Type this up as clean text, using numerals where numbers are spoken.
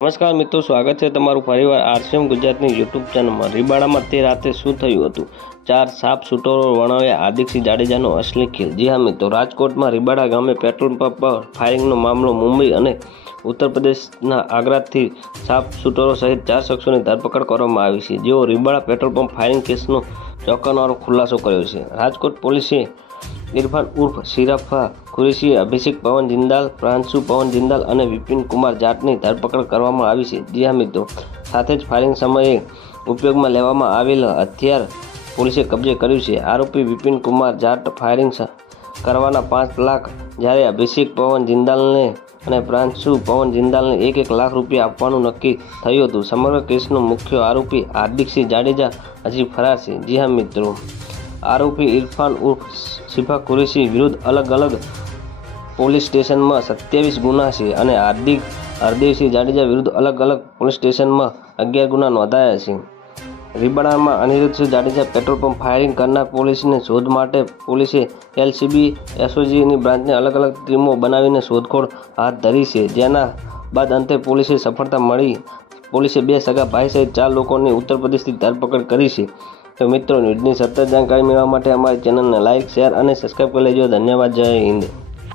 નમસ્કાર મિત્રો, સ્વાગત છે તમારું ફરીવાર આરસીએમ ગુજરાતની યુટ્યુબ ચેનલમાં। રીબાડામાં તે રાતે શું થયું હતું? 4 સાપ શૂટરો વર્ણવ્યા હાર્દિકસિંહ જાડેજાનો અસલી ખેલ। જી હા મિત્રો, રાજકોટમાં રીબાડા ગામે પેટ્રોલ પંપ પર ફાયરિંગનો મામલો મુંબઈ અને ઉત્તર પ્રદેશના આગ્રાથી સાપ શૂટરો સહિત 4 શખ્સોની ધરપકડ કરવામાં આવી છે, જેઓ રીબાડા પેટ્રોલ પંપ ફાયરિંગ કેસનો ચોંકાવનારો ખુલાસો કર્યો છે। રાજકોટ પોલીસે ઇરફાન ઉર્ફ શિરાફા કુરેશી, અભિષેક પવન જિંદાલ, પ્રાંશુ પવન જિંદાલ અને વિપિન કુમાર જાટની ધરપકડ કરવામાં આવી છે। જી હા મિત્રો, સાથે જ ફાયરિંગ સમયે ઉપયોગમાં લેવામાં આવેલ હથિયાર પોલીસે કબજે કર્યું છે। આરોપી વિપિન કુમાર જાટ ફાયરિંગ કરવાના 5 લાખ, જ્યારે અભિષેક પવન જિંદાલને અને પ્રાંશુ પવન જિંદાલને 1 લાખ રૂપિયા આપવાનું નક્કી થયું હતું। સમગ્ર કેસનો મુખ્ય આરોપી હાર્દિકસિંહ જાડેજા હજી ફરાર છે। જી હા મિત્રો, આરોપી ઇરફાન ઉર્ફ શિફા કુરેશી વિરુદ્ધ અલગ અલગ પોલીસ સ્ટેશનમાં 27 ગુના છે અને હરદેવસિંહ જાડેજા વિરુદ્ધ અલગ અલગ પોલીસ સ્ટેશનમાં 11 ગુના નોંધાયા છે। રીબાડામાં Anirudhsinh Jadeja petrol pump firing કરનાર પોલીસની શોધ માટે પોલીસે એલસીબી, એસઓજીની બ્રાન્ચને અલગ અલગ ટીમો બનાવીને શોધખોળ હાથ ધરી છે, જેના બાદ અંતે પોલીસે સફળતા મળી। પોલીસે 2 સગા ભાઈ સહિત 4 લોકોની ઉત્તર પ્રદેશથી ધરપકડ કરી છે। તો મિત્રો, ન્યૂઝની સતત જાણકારી મેળવવા માટે અમારી ચેનલને લાઇક, શેર અને સબસ્ક્રાઈબ કરી લેજો। ધન્યવાદ। જય હિન્દ।